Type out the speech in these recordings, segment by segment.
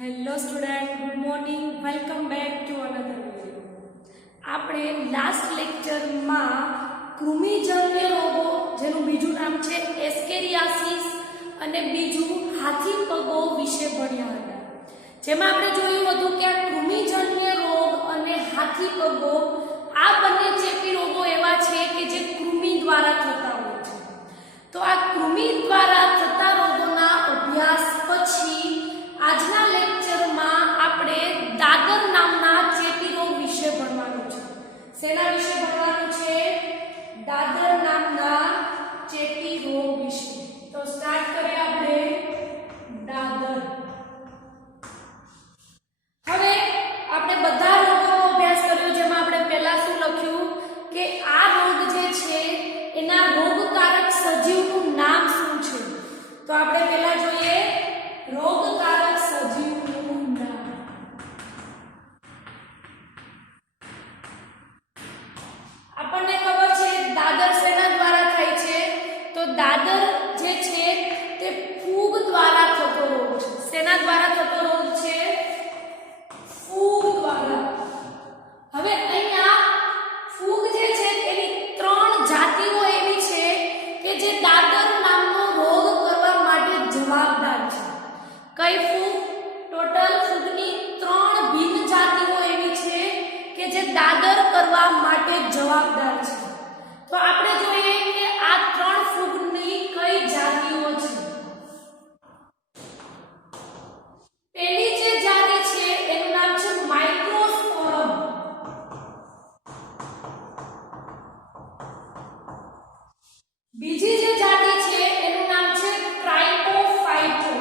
Hello student, good morning. Welcome back to another video. આપણે last લેક્ચરમાં કૃમિજન્ય રોગો, જેનું બીજું નામ છે એસ્કેરિયાસિસ અને બીજું હાથી પગો વિશે ભણ્યા હતા. જેમાં આપણે જોયું હતું કે આ કૃમિજન્ય રોગ અને હાથી પગો આ બંને ચેપી રોગો એવા છે કે જે કૃમિ દ્વારા થતા હોય છે. તો આ કૃમિ દ્વારા થતા રોગોના અભ્યાસ પછી આજના લેક્ચરમાં આપણે દાદર નામના ચેપી રોગ વિશે ભણવાનું છે. શેના વિશે ભણવાનું છે? દાદર નામના ચેપી રોગ વિશે. તો સ્ટાર્ટ કરીએ આપણે દાદર. હવે આપણે બધા રોગોનો અભ્યાસ કર્યો, જેમાં આપણે પહેલા શું લખ્યું કે આ રોગ જે છે એના રોગકારક સજીવનું નામ શું છે. તો આપણે પહેલા જોઈએ રોગકારક સજીવનું નામ. આપણને ખબર છે દાદર શેના દ્વારા થાય છે? તો દાદર જે છે તે ફૂગ દ્વારા થતો રોગ છે. શેના દ્વારા થતો રોગ છે? ફૂગ દ્વારા. હવે અહીંયા ફૂગ જે છે એની 3 જાતિઓ એવી છે કે જે દાદર નામનો રોગ કરવા માટે જવાબદાર છે. કઈ ફૂગ? ટોટલ ફૂગની 3 ભિન્ન જાતિઓ એવી છે કે જે દાદર કરવા માટે જવાબદાર છે. તો આપણે જોઈએ કે આ 3 ફૂગની કઈ જાતિઓ છે. પહેલી જે જાતિ છે એનું નામ છે માઇક્રોસ્પોરમ. બીજી જે જાતિ છે એનું નામ છે ટ્રાઇકોફાઇટોન.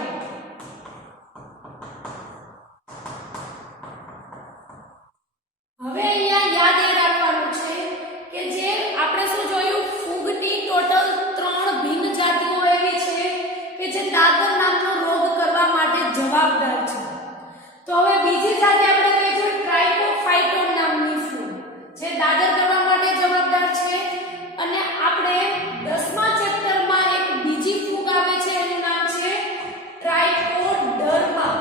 હવે અહીંયા યાદ એ રાખવાનું છે કે જે આપણે શું જોયું, ફૂગની ટોટલ 3 ભિન્ન જાતિઓ એવી છે કે જે દાદર નામનો રોગ કરવા માટે જવાબદાર છે. તો હવે બીજી જાતિ આપણે કહીએ છીએ ટ્રાઇકોફાઇટોન નામની ફૂગ, જે દાદર કરવા માટે જવાબદાર છે. અને આપણે 10મા ચેપ્ટરમાં એક બીજી ફૂગ આવે છે, એનું નામ છે ટ્રાઇકોડર્મા.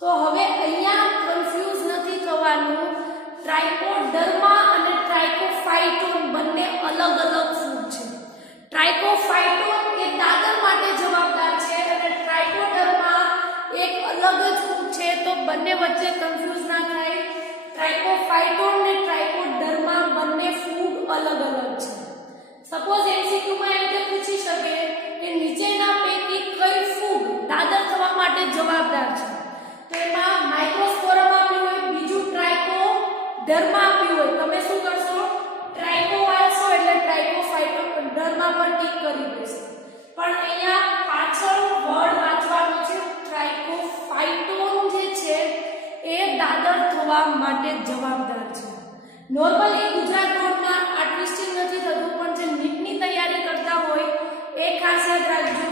તો હવે અહીંયા કન્ફ્યુઝ નથી થવાનું. ટ્રાઇકોડર્મા અને ટ્રાઇકોફાઇટોન બંને અલગ અલગ ફૂગ છે. ટ્રાઇકોફાઇટોન એ દાદર માટે જવાબદાર છે અને ટ્રાઇકોડર્મા એક અલગ જ ફૂગ છે. તો બંને વચ્ચે કન્ફ્યુઝ ના થાય. ટ્રાઇકોફાઇટોન અને ટ્રાઇકોડર્મા બંને ફૂગ અલગ અલગ છે. સપોઝ MCQ માં એમ કે પૂછી શકે કે નીચેના પૈકી કઈ ફૂગ દાદર થવા માટે જવાબદાર છે. તો એમાં માઇક્રોસ્પોરમ આપ્યું હોય, બીજું ટ્રાઇકોડર્મા આપ્યું હોય. તમે શું કરશો? ટ્રાઇકો વાંચશો એટલે ટ્રાઇકોફાઇટોન ડર્મા પર ટીક કરી દેશો. પણ અહીંયા પાછળ વર્ડ વાંચવાનો છે. ટ્રાઇકોફાઇટોન જે છે એ દાદર થવા માટે જવાબદાર છે. નોર્મલી ગુજરાત બોર્ડમાં આ ટ્વિસ્ટિંગ નથી થતું, પણ જે નીટની તૈયારી કરતા હોય એ ખાસ યાદ રાખજો.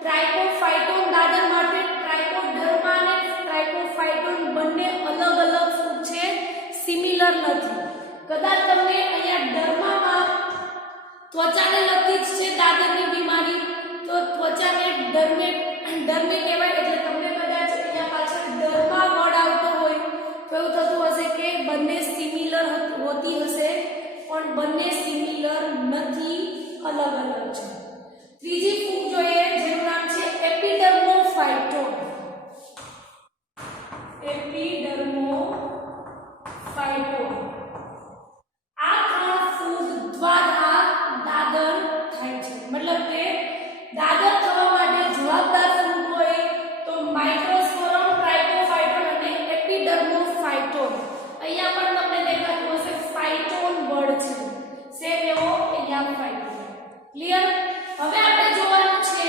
ટ્રાઇકોફાઇટોન દાદર માટે, ટ્રાઇકોડર્મા અને ટ્રાઇકોફાઇટોન બંને અલગ અલગ ફૂગ છે, સિમિલર નથી. કદાચ તમને અહીંયા ડર્મામાં ત્વચાને લગતી જ છે દાદરની બીમારી, તો ત્વચાને ડર્મે કહેવાય. એટલે તમને કદાચ અહીંયા પાછળ ડર્મા વર્ડ આવતો હોય તો એવું થતું હશે કે બંને સિમિલર હોતી હશે, પણ બંને સિમિલર નથી, અલગ અલગ છે. ત્રીજી ફૂગ જોઈએ, જેનું નામ છે એપિડર્મોફાઇટોન. એપિડર્મોફાઇટોન. આ 3 ફૂગ દ્વારા દાદર થાય છે. મતલબ કે દાદર થવા માટે જવાબદાર ફૂગ હોય તો માઇક્રોસ્પોરમ, ટ્રાઇકોફાઇટોન અને એપિડર્મોફાઇટોન. અહીંયા પણ તમને દેખાતું હશે ફાઇટોન વર્ડ છે, સેમ એવો અહીંયા ફાઇટોન. ક્લિયર? હવે આપણે જોવાનું છે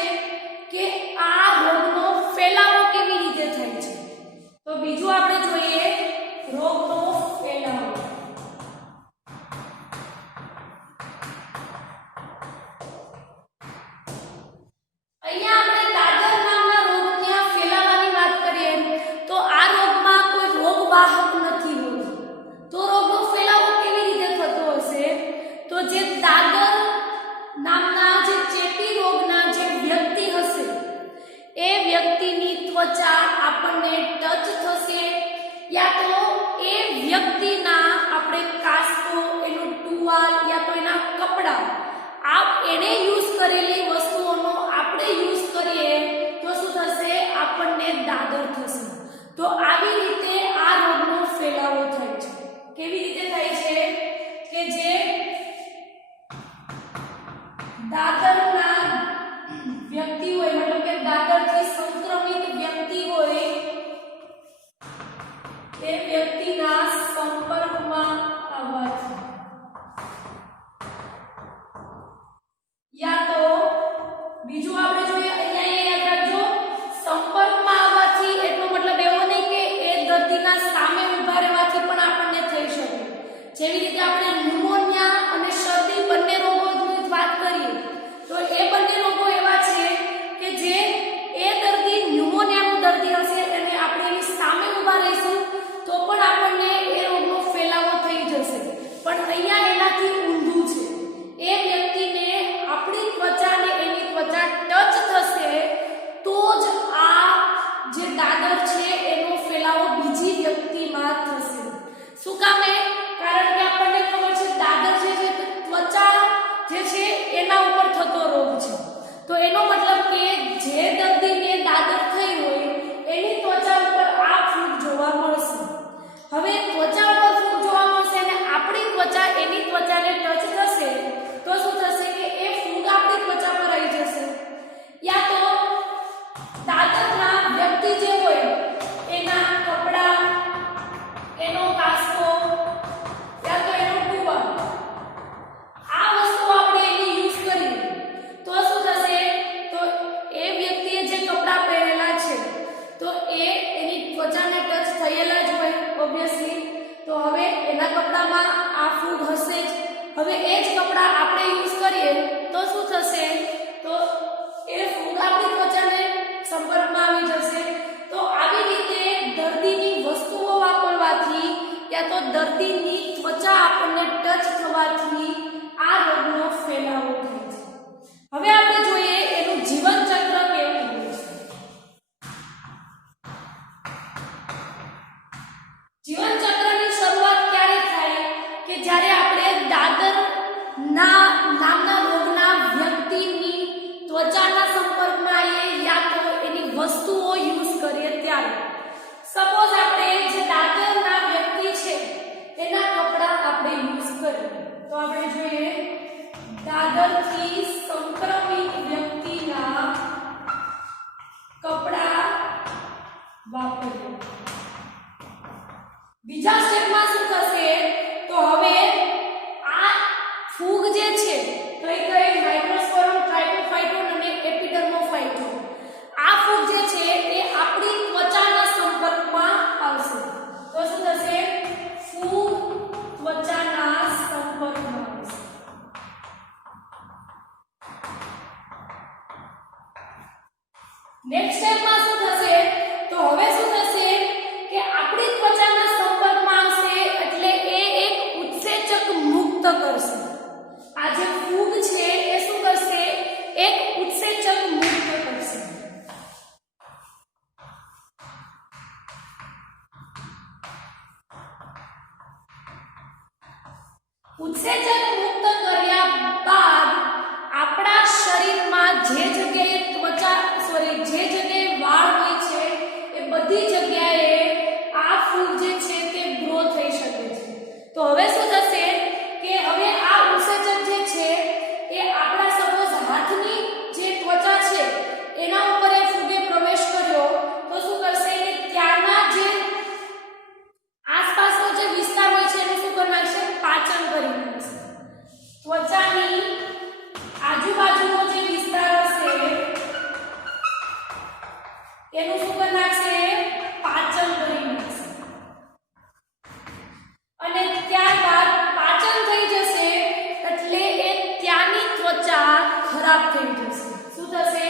નામના રોગના વ્યક્તિની ત્વચાના સંપર્કમાં આવીએ યા તો એની વસ્તુઓ યુઝ કરીએ ત્યારે. સપોઝ આપણે જે દાદરના વ્યક્તિ છે એના કપડા આપણે યુઝ કરીએ તો આપણે જોઈએ દાદરથી સંક્રમિત વ્યક્તિના કપડા વાપરીએ. બીજા સ્ટેપમાં શું થશે તો હવે આ ફૂગ જે છે કઈ માઇક્રોસ્પોરમ, ટ્રાઇકોફાઇટોન અને એપિડર્મોફાઇટોન, આ ફૂગ જે છે એ આપણી ત્વચાના સંપર્કમાં આવશે. તો શું થશે? ફૂગ ત્વચાના સંપર્કમાં આવશે. નેક્સ્ટ સ્ટેપમાં શું થશે તો હવે શું થશે કે આપણી ત્વચાના સંપર્કમાં આવશે એટલે એ એક ઉત્સેચક મુક્ત કરશે. આ જે ફૂગ છે એ શું કરશે? એક ઉત્સેચક મુક્ત કરશે. ઉત્સેચક મુક્ત કર્યા બાદ આપણા શરીરમાં જે જગ્યાએ વાળ હોય છે એ બધી જગ્યાએ આ ફૂગ જે છે તે ગ્રો થઈ શકે છે. તો હવે શું થશે કે હવે આ ઉત્સેચક જે છે એ આપણા સપોઝ હાથની જે ત્વચા છે એના ઉપર એ ફૂગે પ્રવેશ કર્યો તો શું કરશે કે ત્યાંના જે આસપાસનો જે વિસ્તાર હોય છે એનું શું કરી નાખશે? પાચન કરી નાખશે. ત્વચાની આજુબાજુનો જે વિસ્તાર હશે એનું શું કરી નાખશે? પાચન કરી નાખશે. અને ત્યારબાદ પાચન થઈ જશે એટલે એ ત્યાંની ત્વચા ખરાબ થઈ જશે. શું થશે?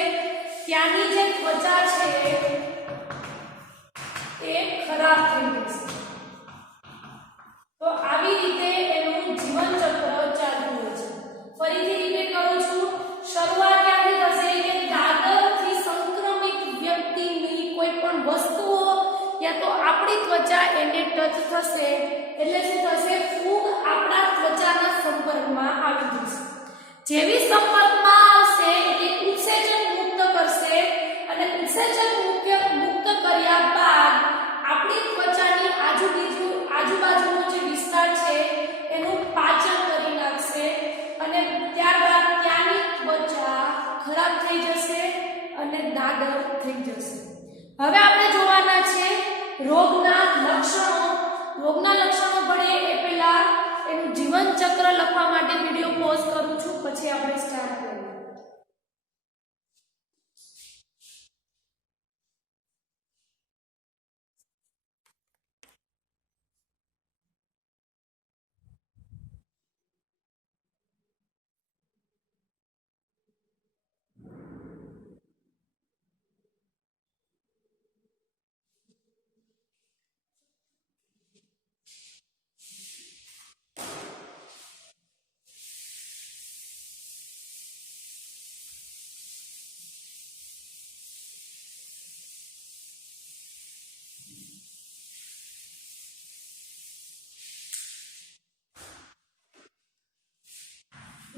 ત્યાંની જે ત્વચા છે એ ખરાબ થઈ જશે. તો આવી રીતે એનું જીવન ચક્ર ચાલતું હોય છે. ફરીથી રિપીટ કરું છું. શરૂઆત ક્યાંથી થશે કે દાદરથી સંક્રમિત વ્યક્તિની કોઈ પણ વસ્તુઓ યા તો આપણી ત્વચા એને ટચ થશે એટલે શું થશે? ફૂગ આપણા ત્વચાના સંપર્કમાં આવી જશે. જેવી સંપર્કમાં આવશે એટલે ઉત્સેચક મુક્ત કરશે અને ઉત્સેચક મુક્ત કર્યા બાદ આપણી ત્વચાની આજુબાજુનો જે વિસ્તાર છે એનું પાચન કરી નાખશે અને ત્યારબાદ ત્યાંની ત્વચા ખરાબ થઈ જશે અને દાદર થઈ જશે. હવે આપણે જોવાના છે રોગના લક્ષણો. રોગના લક્ષણો ભણીએ એ પહેલા એનું જીવન ચક્ર લખવા માટે વિડિયો પોઝ કરું છું, પછી આપણે સ્ટાર્ટ કરીએ.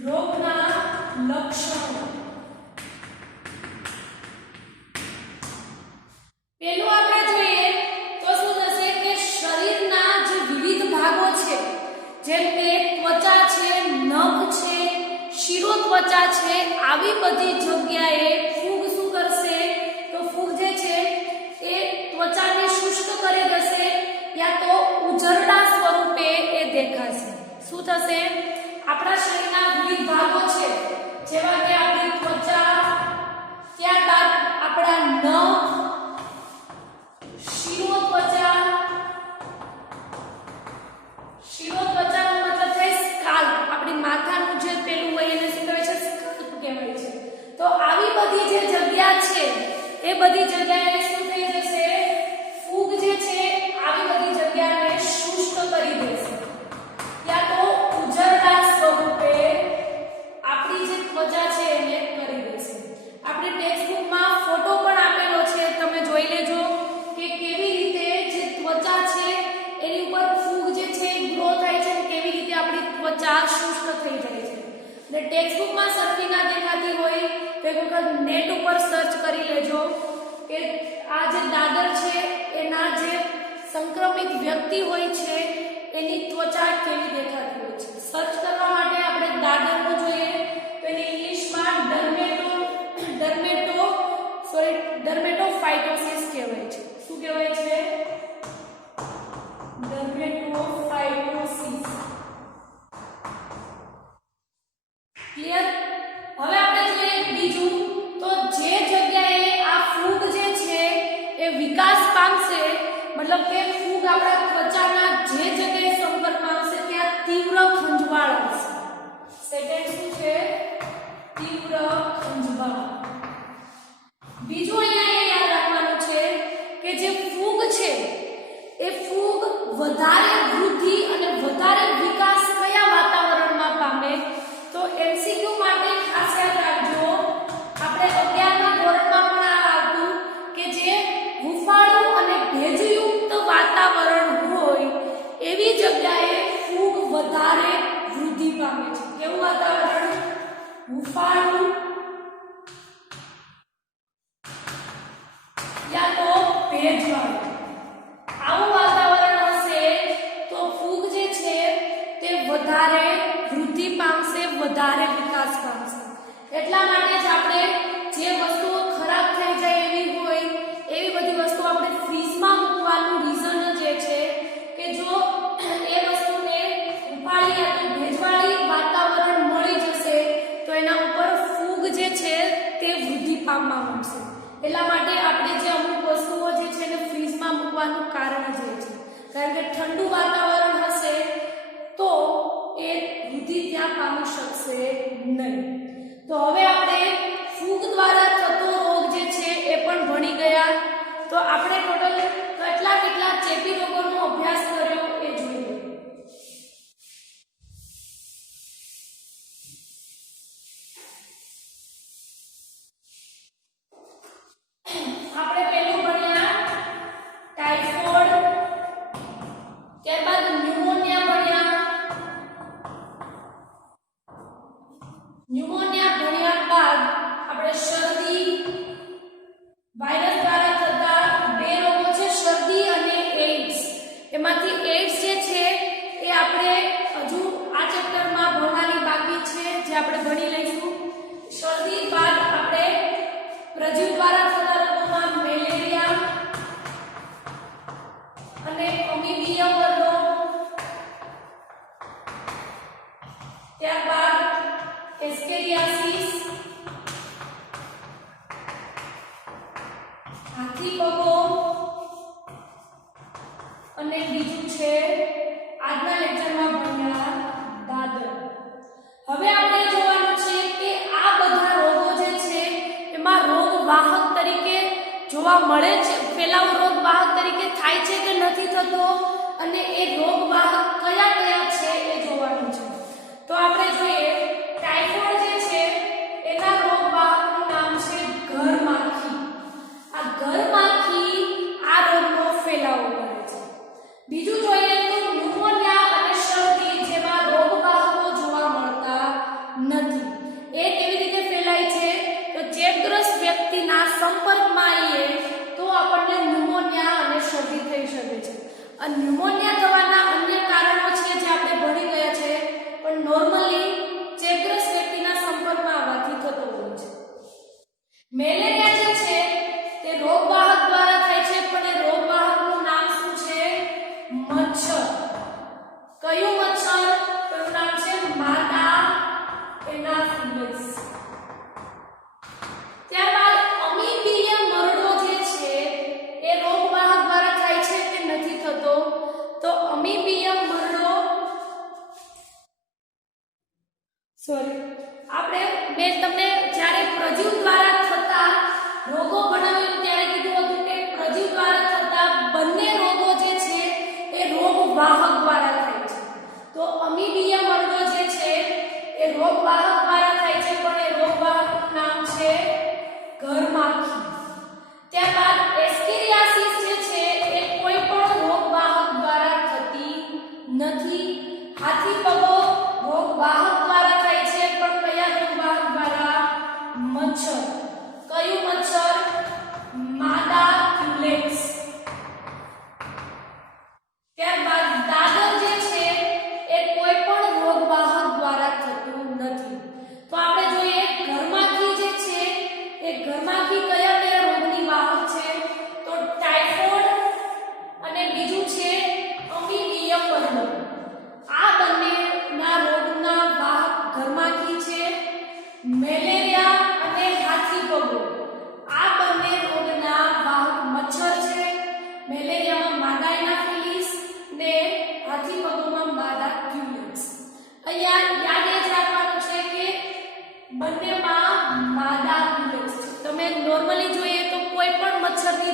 રોગના લક્ષણો. પેલું આપણે જોઈએ તો શું થશે કે શરીરના જે વિવિધ ભાગો છે જેમ કે ત્વચા છે, નખ છે, શિરોત્વચા છે, આવી બધી જગ્યાએ ફૂગ શું કરશે તો ફૂગ જે છે એ ત્વચાને શુષ્ક કરી દેશે યા તો ઉજરડા સ્વરૂપે એ દેખાશે. શું થશે? આપણા શરીરના વિવિધ ભાગો છે જેવા કે આપણી ત્વચા, ત્યારબાદ આપણા નખ, શિરોત્વચાનો મતલબ થાય સ્કાલ્પ. આપણી માથાનું જે પેલું હોય એને શું કહેવાય છે? સ્કાલ્પ કહેવાય છે. તો આવી બધી જે જગ્યા છે એ બધી જગ્યાએ શું થઈ જશે? ફૂગ જે છે આવી બધી જગ્યાને શુષ્ક કરી દેશે યા તો ઉજરડા સ્વરૂપે આપણી જે ત્વચા છે એને કરી દેશે. આપણી ટેક્સ્ટબુકમાં ફોટો પણ આપેલો છે, તમે જોઈ લેજો કે કેવી રીતે જે ત્વચા છે એની ઉપર ફૂગ જે છે ગ્રો થાય છે, કેવી રીતે આપણી ત્વચા શુષ્ક થઈ જાય છે. ને ટેક્સ્ટ બુકમાં સરખી ના દેખાતી હોય તો એક વખત નેટ ઉપર સર્ચ કરી લેજો કે આ જે દાદર છે એના જે સંક્રમિત વ્યક્તિ હોય છે એની ત્વચા કેવી દેખાતી હોય છે. સર્ચ કરવા માટે આપણે દાદરનું જોઈએ તો એને ઇંગ્લિશમાં ડર્મેટોફાઇટોસિસ કહેવાય છે. શું કહેવાય છે? ડર્મેટોફાઇટોસિસ. ક્લિયર? હવે આપણે જોઈએ બીજું તો જે જગ્યાએ આ ફૂગ જે છે એ વિકાસ પામશે, મતલબ કે ફૂગ આપણા ત્વચાના જે જગ્યાએ સંપર્કમાં આવશે ત્યાં તીવ્ર ખંજવાળ આવશે. સેકન્ડ શું છે? તીવ્ર ખંજવાળ. બીજું અહીંયા એ યાદ રાખવાનું છે કે જે ફૂગ છે એ ફૂગ વધારે વૃદ્ધિ અને વધારે વિકાસ કયા વાતાવરણમાં પામે? તો એમસીક્યુ માટે ખાસ યાદ રાખજો. આપણે 11મા ધોરણમાં પણ આવતું કે જે હુંફાળું અને ભેજયુક્ત વાતાવરણ હોય એવી જગ્યાએ ફૂગ વધારે વૃદ્ધિ પામે છે. કેવું વાતાવરણ? હુંફાળું યા તો ભેજવાળું. આવું વાતાવરણ હશે તો ફૂગ જે છે તે વધારે વૃદ્ધિ પામશે, વધારે વિકાસ પામશે. એટલા માટે જ આપણે જે વસ્તુઓ ખરાબ થઈ જાય એવી હોય એવી બધી વસ્તુ આપણે ફ્રીઝમાં મૂકવાનું રીઝન જે છે કે જો એ વસ્તુને ઉપાડી અને ભેજવાળી વાતાવરણ મળી જશે તો એના ઉપર ફૂગ જે છે તે વૃદ્ધિ પામવા માંડશે. એટલા માટે આપણે જે અમુક વસ્તુઓ જે છે ને ફ્રીઝમાં મૂકવાનું કારણ જ છે, કારણ કે ઠંડુ વાતાવરણ હશે તો એ વૃદ્ધિ ત્યાં પામી શકશે નહીં. તો હવે આપણે ફૂગ દ્વારા થતો રોગ જે છે એ પણ ભણી ગયા. તો આપણે ટોટલ કેટલા ચેપી રોગોનો અભ્યાસ કર્યો એ જોઈએ. આપણે પહેલું ભણ્યા ટાઇફોઇડ, ત્યારબાદ ન્યુમોનિયા ભણ્યા. ન્યુમોનિયા ભણ્યા બાદ આપણે શરદી, વાયરસ દ્વારા થતા બે રોગો છે શરદી અને એઇડ્સ. એમાંથી એઇડ્સ જે છે એ આપણે હજુ આ ચેપ્ટરમાં ભણવાની બાકી છે, જે આપણે ભણી લઈશું. શરદી બાદ આપણે પ્રજીવ દ્વારા થતા રોગોમાં મેલેરિયા અને અમીબિયા વર્ગો, ત્યારબાદ એસ્કેરિયાસિસ, હાથી પગો અને બીજું છે આજના લેક્ચરમાં ભણ્યા દાદર. હવે આપણે જોવાનું છે કે આ બધા રોગો જે છે એમાં રોગવાહક તરીકે જોવા મળે છે, ફેલાવ રોગવાહક તરીકે થાય છે કે નથી થતો, અને એ રોગવાહક કયા કયા છે એ જોવાનું છે. તો આપણે જોઈએ ટાઇફોઇડ જે છે એના રોગવાહકનું નામ છે ઘરમાખી. આ ઘરમાખી આ રોગનો ફેલાવો કરે છે. બીજું જોઈએ તો ન્યુમોનિયા અને શરદી, જેમાં રોગવાહકો જોવા મળતા નથી. એ કેવી રીતે ફેલાય છે? તો ચેપગ્રસ્ત વ્યક્તિના સંપર્કમાં આવીએ તો આપણને ન્યુમોનિયા અને શરદી થઈ શકે છે. અને ન્યુમોનિયા થવાના અન્ય કારણો છે જે આપણે ભણી ગયા છે, પણ નોર્મલી ચેપગ્રસ્ત વ્યક્તિના સંપર્કમાં આવવાથી થતો હોય છે. મેલેરિયા જે છે તે રોગવાહક દ્વારા થાય છે, પણ એ રોગવાહકનું નામ શું છે? મચ્છર. કયું મચ્છર? તેનું નામ છે માદા એનાફિલિસ. ત્યારબાદ અમીબિયા મરડો જે છે એ રોગવાહક દ્વારા થાય છે કે નથી થતો? તો અમીબિયા મરડો આપણે મેં તમને જ્યારે પ્રજીવ દ્વારા થતા રોગો ભણાવ્યું ત્યારે કીધું હતું કે પ્રજીવ દ્વારા થતા બંને રોગો જે છે એ રોગવાહક દ્વારા થાય છે. તો અમીબિયા મરડો જે છે એ રોગવાહક દ્વારા થાય છે, પણ એ રોગવાહકનું નામ છે ઘરમાખી. ત્યારબાદ એસ્કેરિયાસિસ જે છે એ કોઈ પણ રોગવાહક દ્વારા થતી નથી. હાથી પગો રોગવાહક દ્વારા થાય છે, પણ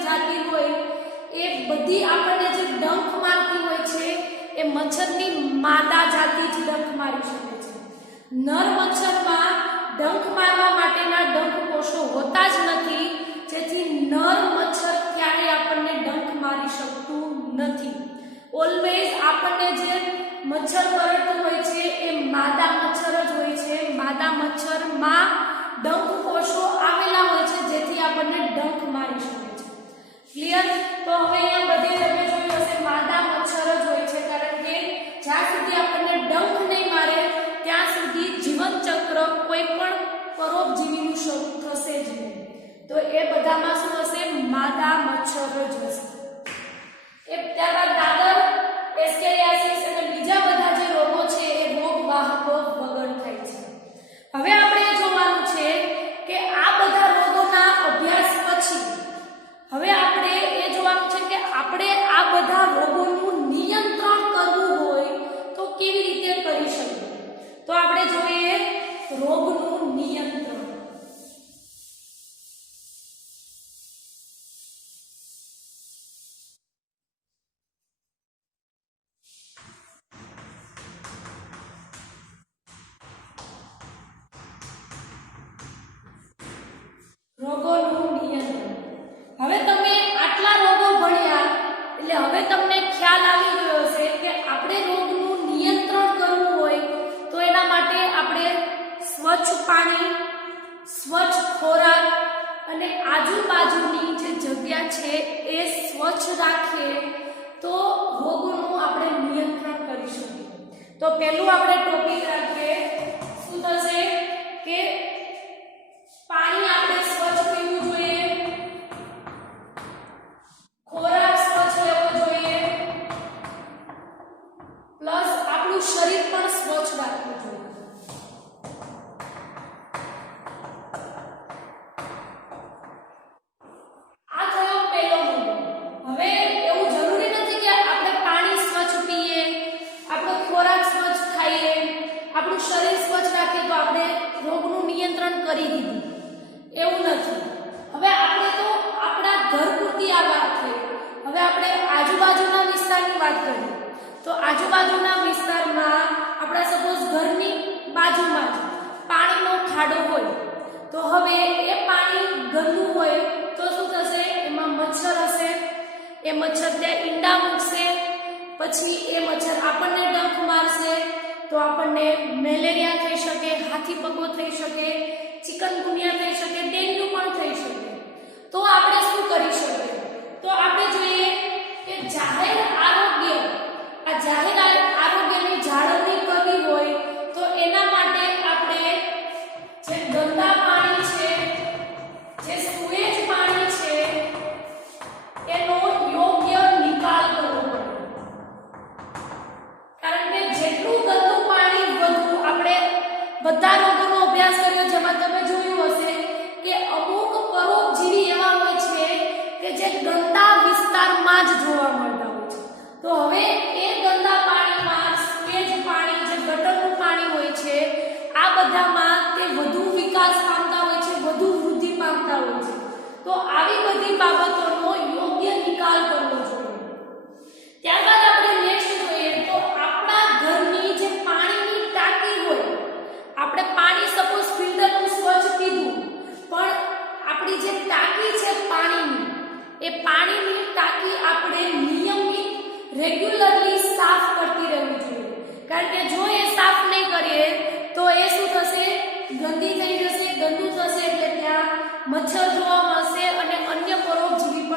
જાતિ હોય એ બધી આપણને જે ડંખ મારતી હોય છે એ મચ્છરની માદા જાતિ જ ડંખ મારી શકે છે. નર મચ્છરમાં ડંખ મારવા માટેના ડંખ કોષો હોતા જ નથી, જેથી નર મચ્છર ક્યારેય આપણને ડંખ મારી શકતું નથી. ઓલવેઝ આપણને જે મચ્છર કરડતું હોય છે એ માદા મચ્છર જ હોય છે. માદા મચ્છરમાં ડંખ કોષો આવેલા હોય છે જેથી આપણને ડંખ મારી શકે છે. ક્લિયર? તો હવે અહીંયા બધે તમે જોયું હશે માદા મચ્છર જ હોય છે, કારણ કે જ્યાં સુધી આપણને ડંખ નહીં મારે ત્યાં સુધી જીવન ચક્ર કોઈ પણ પરોપજીવીનું શરૂ થશે જ નહીં. તો એ બધામાં શું હશે? માદા મચ્છર જ હશે. એ ત્યારબાદ દાદર, એસ્કેરિયાસિસ અને બીજા બધા જે રોગો છે એ રોગ વાહકો વગર થાય છે. હવે આપણે જોવાનું છે કે આ બધા રોગોના અભ્યાસ પછી હવે આપણે એ જોવાનું છે કે આપણે આ બધા રોગોનું નિયંત્રણ કરવું હોય તો કેવી રીતે કરી શકીએ. તો આપણે જોઈએ રોગનું નિયંત્રણ. રોગોનું નિયંત્રણ. હવે તમે આટલા રોગો ભણ્યા એટલે હવે તમને ખ્યાલ આવી ગયો હશે કે આપણે રોગનું નિયંત્રણ કરવું હોય તો એના માટે આપણે સ્વચ્છ પાણી, સ્વચ્છ ખોરાક અને આજુબાજુની જે જગ્યા છે એ સ્વચ્છ રાખીએ તો રોગોનું આપણે નિયંત્રણ કરી શકીએ. તો પહેલું આપણે ટોપિક રાખીએ, શું થશે કે પાણી આપણે સ્વચ્છ પીવું જોઈએ, ખોરાક સ્વચ્છ લેવો જોઈએ, પ્લસ આપણું શરીર પણ સ્વચ્છ રાખવું જોઈએ. આ થયો પહેલો મુદ્દો. હવે એવું જરૂરી નથી કે આપણે પાણી સ્વચ્છ પીએ, આપણો ખોરાક સ્વચ્છ ખાઈએ, આપણું શરીર સ્વચ્છ રાખીએ તો આપણે રોગનું નિયંત્રણ કરી દીધું, એવું નથી. હવે આપણે તો આપણા ઘર પૂરતી આ વાત થઈ. હવે આપણે આજુબાજુના વિસ્તારની વાત કરીએ તો આજુબાજુના વિસ્તારમાં આપણા સપોઝ ઘરની બાજુમાં જ પાણીનો ખાડો હોય તો હવે એ પાણી ગંદુ હોય તો શું થશે? એમાં મચ્છર હશે, એ મચ્છર ત્યાં ઈંડા મૂકશે, પછી એ મચ્છર આપણને ડંખ મારશે તો આપણને મેલેરિયા થઈ શકે, હાથી પગો થઈ શકે, ચિકનગુનિયા થઈ શકે, ડેન્ગ્યુ પણ થઈ શકે. તો આપણે શું કરી શકીએ? તો આપણે જોઈએ કે જાહેર આરોગ્ય, આ જાહેર આરોગ્યની જાળવણી કરવી હોય તો એના માટે આપણે જે ગંદા પાણી છે, જે સુએજ પાણી છે એનો યોગ્ય નિકાલ કરવો પડે. કારણ કે જેટલું ગંદુ પાણી વધુ, આપણે બધા રોગોનો અભ્યાસ કર્યો જેમાં તમે જોયું હશે કે અમુક પરોપજીવી એવા હોય છે કે જે ગંદા વિસ્તારમાં જ જોવા મળતા હોય છે. તો હવે એ ગંદા પાણીમાં સુએજ પાણી, જે ગટરનું પાણી હોય છે, આ બધામાં તે વધુ વિકાસ પામતા હોય છે, વધુ વૃદ્ધિ પામતા હોય છે. તો આવી બધી બાબતોનો યોગ્ય નિકાલ કરવો જોઈએ. ત્યારબાદ આપણે નેક્સ્ટ જોઈએ તો આપણા ઘરની જે પાણીની ટાંકી હોય, આપણે પાણી સપોઝ ફિલ્ટરનું સ્વચ્છ પીધું, પણ આપણી જે ટાંકી છે પાણીની, એ પાણીની ટાંકી આપણે નિયમિત રેગ્યુલરલી સાફ કરતી રહેવી જોઈએ. કારણ કે જો એ સાફ નહીં કરીએ તો એ શું થશે? ગંદી થઈ જશે. ગંદુ થશે એટલે ત્યાં મચ્છર જોવા મળશે અને અન્ય પરોપજીવી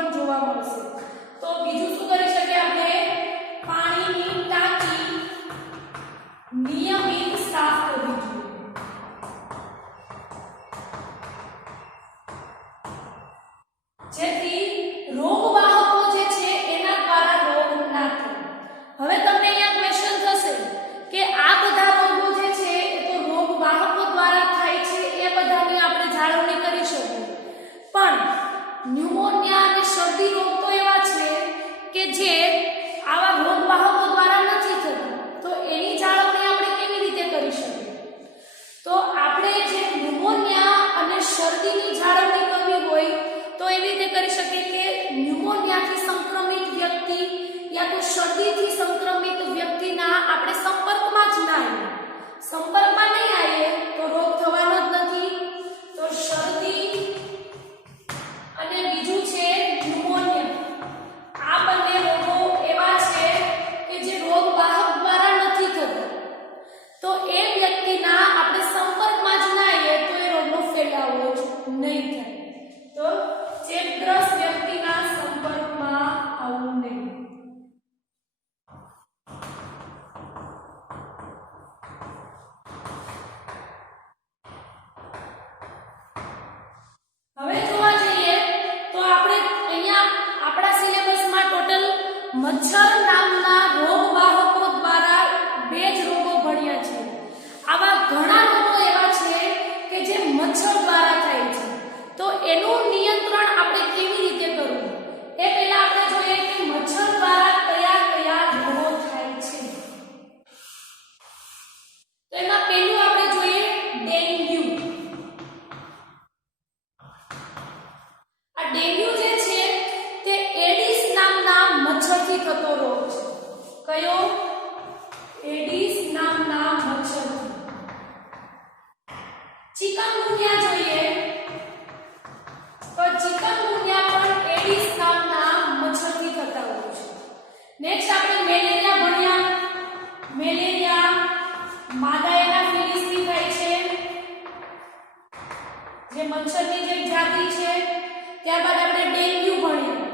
સંપર્કમાં નહીં આવીએ તો રોગ થવાનો જ નથી. તો શરદી અને બીજું છે ન્યુમોનિયા. આ બંને રોગો એવા છે કે જે રોગ વાહક દ્વારા નથી થતા. તો એ વ્યક્તિના આપણે સંપર્કમાં જ ના આવીએ તો એ રોગનો ફેલાવો જ નહીં થાય. તો ચેપગ્રસ્ત વ્યક્તિના સંપર્કમાં આવવું નહીં. હવે જોવા જઈએ તો આપણે અહીંયા આપણા સિલેબસમાં ટોટલ મચ્છર નામના રોગવાહકો દ્વારા 2 જ રોગો ભણ્યા છે. આવા ઘણા રોગો એવા છે કે જે મચ્છર દ્વારા થાય છે. તો એનું નિયંત્રણ આપણે કેવી રીતે કરવું એ પહેલા આપણે જોઈએ કે મચ્છર દ્વારા કયા કયા રોગો થાય છે. તો એમાં પહેલું આપણે જોઈએ ડેન્ગ્યુ. આ ડેન્ગ્યુ જે છે તે એડિસ નામના મચ્છરથી થતો રોગ છે. કયો? એડિસ નામના મચ્છરથી. ચિકનગુનિયા જોઈએ તો ચિકનગુનિયા પણ એડિસ નામના મચ્છરથી થતા હોય છે. નેક્સ્ટ આપણે મેલેરિયા ભણ્યા. મેલેરિયા માદા એનાફિલિસથી થાય છે, જે મચ્છરની જે જાતિ છે. ત્યારબાદ આપણે ડેન્ગ્યુ ભણ્યા.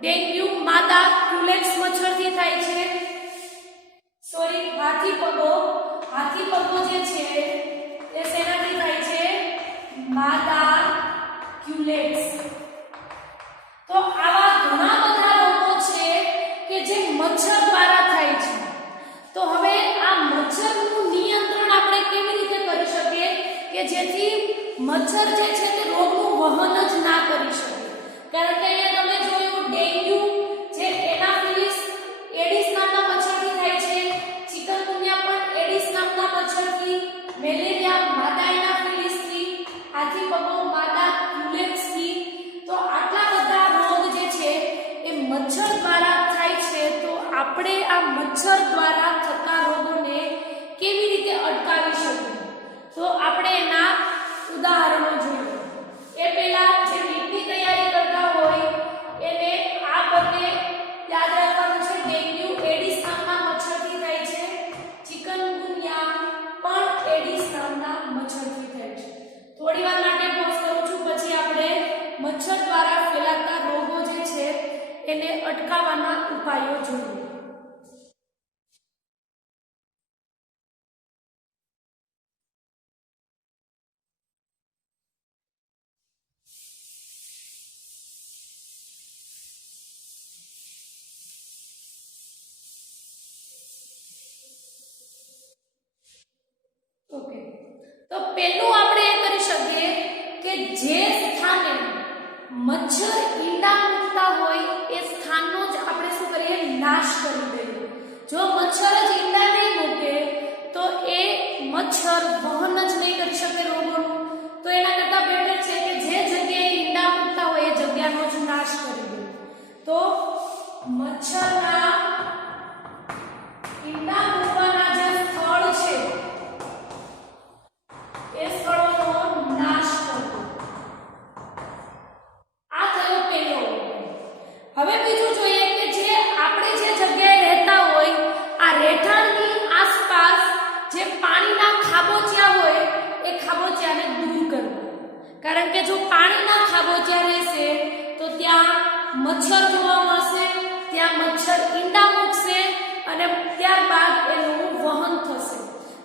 ડેન્ગ્યુ માદા ક્યુલેક્સ મચ્છરથી થાય છે. સોરી, હાથીપગો. હાથીપગો જે છે એ શેનાથી થાય છે? માદા ક્યુલેક્સ. તો આવા ઘણા બધા રોગો છે કે જે મચ્છર દ્વારા થાય છે. તો હવે આ મચ્છરનું નિયંત્રણ આપણે કેવી રીતે કરી શકીએ કે જેથી મચ્છર જે છે તે રોગનું વહન જ ના કરી શકે? કારણ કે અહીંયા તમે જોયું ડેન્ગ્યુ જે એનાફિલિસ એડિસ નામના મચ્છરથી થાય છે. ચિકનગુનિયા પણ એડિસ નામના મચ્છરથી. મેલેરિયા માદા એનાફિલિસથી. હાથીપગો માદા ક્યુલેક્સથી. તો આટલા બધા રોગ જે છે એ મચ્છર દ્વારા થાય છે. તો આપણે આ મચ્છર દ્વારા થતા રોગોને કેવી રીતે અટકાવી શકીએ? તો આપણે એના ઉદાહરણો જોઈએ. એ પહેલા જે નીટની તૈયારી કરતા હોય એને આ બંને યાદ રાખવાનું છે. ડેન્ગ્યુ એડિસ નામના મચ્છરથી થાય છે. ચિકનગુનિયા પણ એડિસ નામના મચ્છરથી થાય છે. થોડી વાર માટે પોઝ કરું છું, પછી આપણે મચ્છર દ્વારા ફેલાતા રોગો જે છે એને અટકાવવાના ઉપાયો જોઈએ. ઓકે, તો પહેલું આપણે એ કરી શકીએ કે જે સ્થાને મચ્છર ઈંડા મૂકતા હોય એ સ્થાનનો જ આપણે શું કરીએ? નાશ કરી દઈએ. જો મચ્છર જ ઈંડા નહીં મૂકે તો એ મચ્છર વહન જ નહીં કરી શકે રોગોનું. તો એના કરતાં બેટર છે કે જે જગ્યાએ ઈંડા મૂકતા હોય એ જગ્યાનો જ નાશ કરી દઈએ. તો મચ્છરના ઈંડા મૂકવાના જે સ્થળ છે એ સ્થળોનો નાશ કરવો. આ થયો પહેલો. હવે બીજું જોઈએ કે જે આપણે જે જગ્યાએ રહેતા હોય આ રહેઠાણની આસપાસ જે પાણીના ખાબોચિયા હોય એ ખાબોચિયાને દૂર કરવું. કારણ કે જો પાણીના ખાબોચિયા રહેશે તો ત્યાં મચ્છર જોવા મળશે, ત્યાં મચ્છર ઈંડા મૂકશે અને ત્યારબાદ એનું વહન થશે.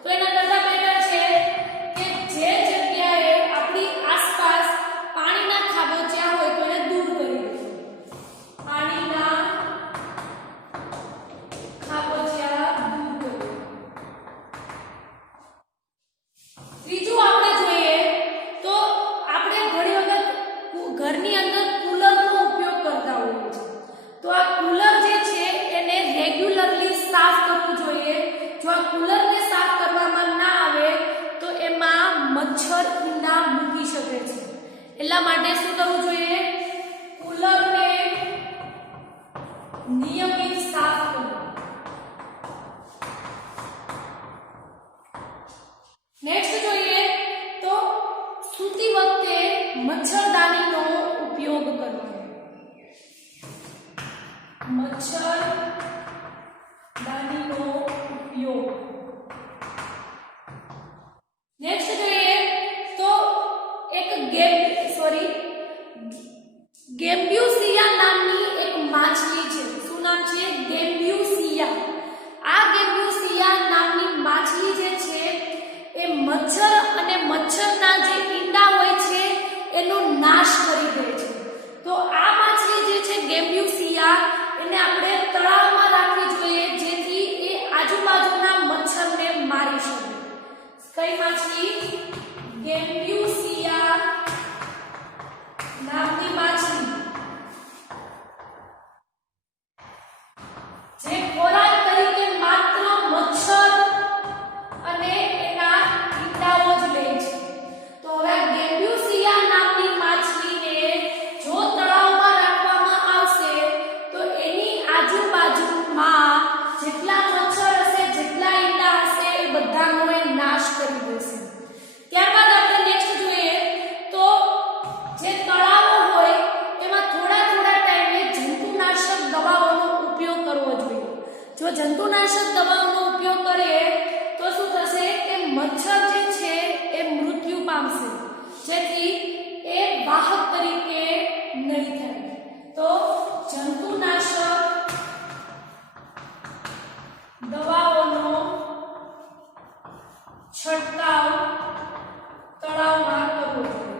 તો એના કરતાં બેટર છે કે જે જગ્યાએ આપણી આસપાસ પાણીના ખાબોચિયા હોય તો એને દૂર કરી દેવું. પાણીના ખાબોચિયા દૂર કરવું. ત્રીજું આપણે જોઈએ તો આપણે ઘણી વખત ઘરની અંદર કુલરનો ઉપયોગ કરતા હોઈએ છીએ. તો આ કુલર જે છે એને રેગ્યુલરલી સાફ કરવું જોઈએ. જો આ કુલરને સાફ કરવામાં ના આવે તો એમાં મચ્છર ઈંડા મૂકી શકે છે. એટલા માટે શું કરવું જોઈએ? કુલરને નિયમિત સાફ કરવું. નેક્સ્ટ જોઈએ તો સૂતી વખતે મચ્છરદાનીનો ઉપયોગ કરવો. મચ્છરદાનીનો ઉપયોગ. નેક્સ્ટ જોઈએ તો એક ગેમ્બ્યુસિયા નામની એક માછલી છે. શું નામ છે? ગેમ્બ્યુસિયા. આ ગેમ્બ્યુસિયા નામની માછલી જે છે એ મચ્છર અને મચ્છરના જે ઈંડા હોય છે એનો નાશ કરી દે છે. તો આ માછલી જે છે ગેમ્બ્યુસિયા એને આપણે તળાવમાં રાખવી જોઈએ જેથી એ આજુબાજુના મચ્છરને મારી શકે. કઈ માછલી? ગેમ્બ્યુસિયા નામની માછલી જે ખોરાક તરીકે માત્ર મચ્છર અને એના ઈંડાઓ જ લે છે. તો હવે ગેમ્બ્યુસિયા નામની માછલીને જો તળાવમાં રાખવામાં આવશે તો એની આજુબાજુમાં જેટલા મચ્છર હશે, જેટલા ઈંડા હશે એ બધાનો એ નાશ કરી દેશે. ત્યારબાદ આપણે નેક્સ્ટ જોઈએ તો જે તળાવો હોય એમાં થોડા ટાઈમે જંતુનાશક દવાઓનો ઉપયોગ કરવો જોઈએ. જો જંતુનાશક દવાઓનો ઉપયોગ કરીએ તો શું થશે કે મચ્છર જે છે એ મૃત્યુ પામશે જેથી એ વાહક તરીકે નહીં થાય. તો જંતુનાશક દવાઓનો છંટકાવ તળાવમાં કરવો જોઈએ.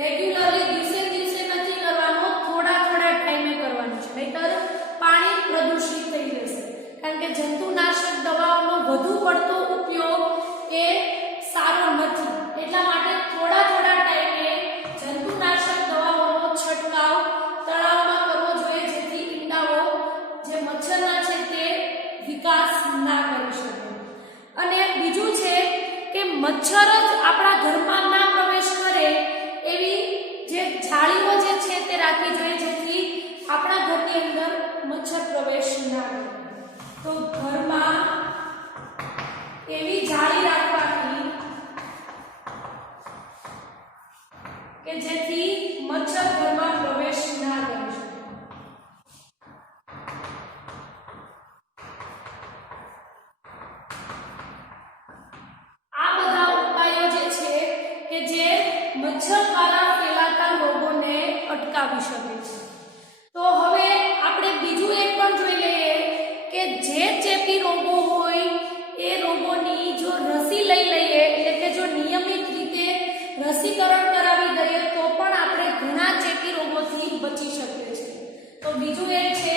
રેગ્યુલરલી દિવસે નથી કરવાનો, થોડા ટાઈમે કરવાનું છે, નહીતર પાણી પ્રદૂષિત થઈ જશે. કારણ કે જંતુનાશક દવાઓનો વધુ પડતો ઉપયોગ એ સારો નથી. એટલા માટે થોડા ટાઈમે જંતુનાશક દવાઓનો છંટકાવ તળાવમાં કરવો જોઈએ જેથી ઈંડાઓ જે મચ્છરના છે તે વિકાસ ના કરી શકે. અને બીજું છે કે મચ્છર જ આપણા ઘરમાં ના પ્રવેશ કરે એવી જે જાળીઓ જે છે તે રાખવી જોઈએ જેથી આપણા ઘરની અંદર મચ્છર પ્રવેશ ના કરે. તો ઘરમાં એવી જાળી રાખવાની કે જેથી મચ્છર ઘરમાં પ્રવેશ ના કરી શકે. આ બધા ઉપાયો જે છે કે જે મચ્છર દ્વારા ફેલાતા રોગોને અટકાવી શકે છે. તો હવે આપણે બીજું એક પણ જોઈ લઈએ કે જે ચેપી રોગો હોય એ રોગોની જો રસી લઈ લઈએ, એટલે કે જો નિયમિત રીતે રસીકરણ કરાવી દઈએ તો પણ આપણે ઘણા ચેપી રોગોથી બચી શકીએ છીએ. તો બીજું એક છે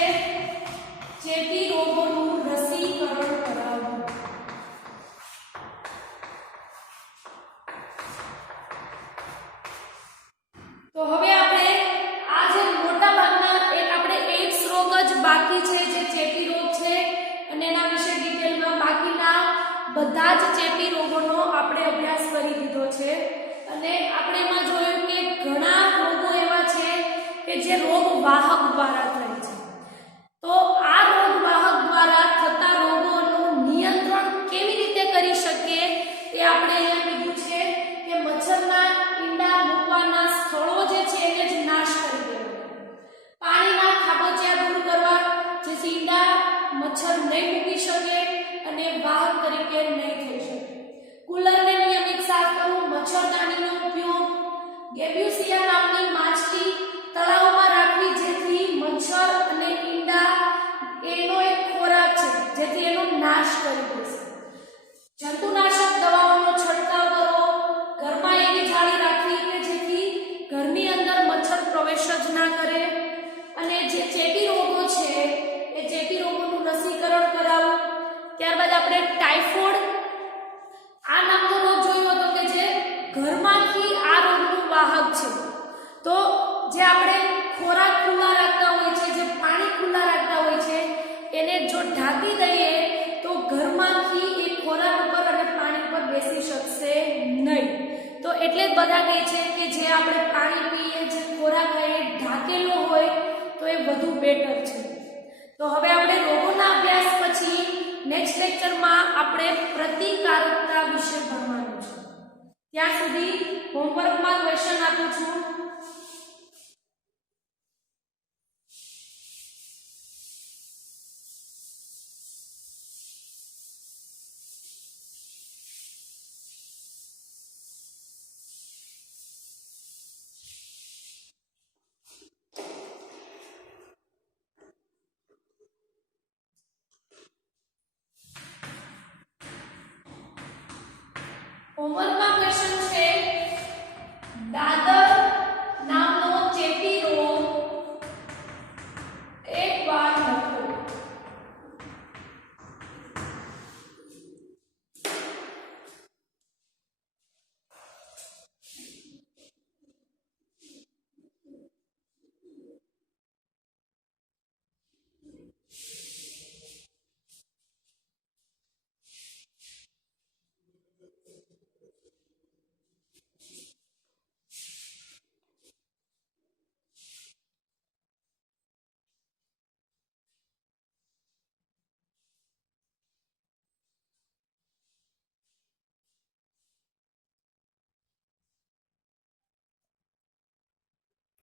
ચેપી રોગોનું રસીકરણ કરાવવું. તો હવે આપણે આ જે મોટા ભાગના એક આપણે એઇડ્સ રોગ જ બાકી છે જે ચેપી રોગ છે અને એના વિશે ડિટેલમાં બાકીના બધા જ ચેપી રોગોનો આપણે અભ્યાસ કરી દીધો છે. અને આપણે એમાં જોયું કે ઘણા રોગો એવા છે કે જે રોગ વાહક દ્વારા થાય છે. તો આ રોગ વાહક દ્વારા થતા રોગોનું નિયંત્રણ કેવી રીતે કરી શકીએ તે આપણે અહીંયા કીધું છે કે મચ્છરના ઈંડા મૂકવાના સ્થળો જે છે એને જ નાશ કરી દેવા, પાણીના ખાબોચિયા દૂર કરવા જેથી ઈંડા મચ્છર નહીં મૂકી શકે અને વાહક તરીકે નહીં થઈ શકે, કુલરને નિયમિત સાફ કરવું, મચ્છરદાનીનો ઉપયોગ, ગેમ્બ્યુસિયા નામની માછલી તળાવમાં રાખવી જેથી મચ્છર અને ઈંડા એનો એક ખોરાક છે જેથી એનો નાશ કરી દેશે, જંતુનાશક દવાઓનો છંટકાવ કરવો, ઘરમાં એવી જાળી રાખવી કે જેથી ઘરની અંદર મચ્છર પ્રવેશ જ ના કરે, અને જે ચેપી રોગો છે એ ચેપી રોગોનું રસીકરણ કરાવવું. ત્યારબાદ આપણે ટાઇફોઇડ આ નામનો રોગ જોયો હતો કે જે ઘરમાંથી આ રોગનું વાહક છે. તો જે આપણે ખોરાક ખુલ્લા રાખતા હોય છે, જે પાણી ખુલ્લા રાખતા હોય છે એને જો ઢાંકી દઈએ તો ઘરમાંથી એ ખોરાક ઉપર અને પાણી પર બેસી શકશે નહીં. તો એટલે જ બધા કહે છે કે જે આપણે પાણી પીએ, જે ખોરાક ખાઈએ ઢાંકેલો હોય તો એ વધુ બેટર છે. તો હવે આપણે રોગોના અભ્યાસ પછી નેક્સ્ટ લેક્ચરમાં આપણે પ્રતિકારકતા વિશે ભણવાનું છે. ત્યાં સુધી હોમવર્કમાં ક્વેશ્ચન આપું છું. હોમવર્કમાં ક્વેશ્ચન છે દાદર